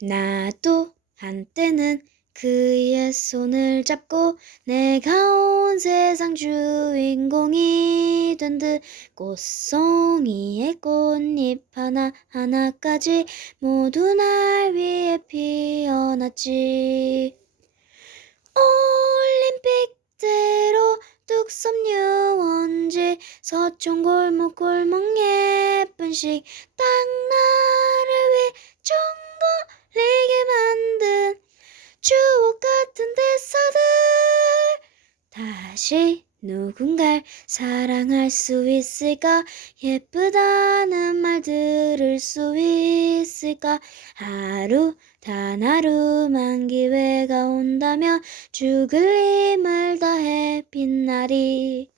나도 한때는 그의 손을 잡고 내가 온 세상 주인공이 된 듯 꽃송이의 꽃잎 하나하나까지 모두 날 위해 피어났지. 올림픽대로 뚝섬 유원지 서촌 골목골목 예쁜 식당 나를 위해 정거리게 만든 추억 같은 대사들 다시 누군갈 사랑할 수 있을까? 예쁘다는 말 들을 수 있을까? 하루 단 하루만 기회가 온다면 죽을 힘을 다해 빛나리.